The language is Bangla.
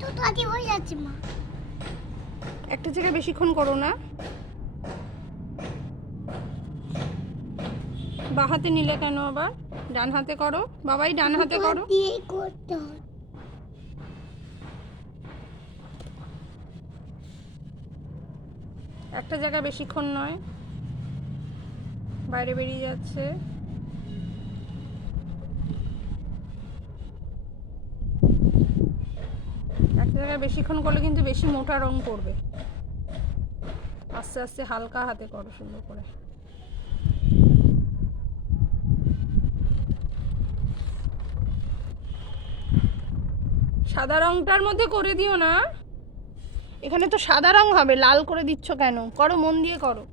তো তাড়াতাড়ি হয়ে যাচ্ছে মা। একটা জায়গায় বেশিক্ষণ করো না। বাঁ হাতে নিলে কেন আবার? ডান হাতে করো। বাবাই ডান হাতে করো। দিয়েই করতে হয়। একটা জায়গায় বেশিক্ষণ নয়, বাইরে বেরিয়ে যাচ্ছে। একটা জায়গায় বেশিক্ষণ করলে কিন্তু বেশি মোটা রং পড়বে। আস্তে আস্তে হালকা হাতে করো সুন্দর করে। সাদা রংটার মধ্যে করে দিও না, এখানে তো সাদা রং হবে, লাল করে দিচ্ছ কেন? করো, মন দিয়ে করো।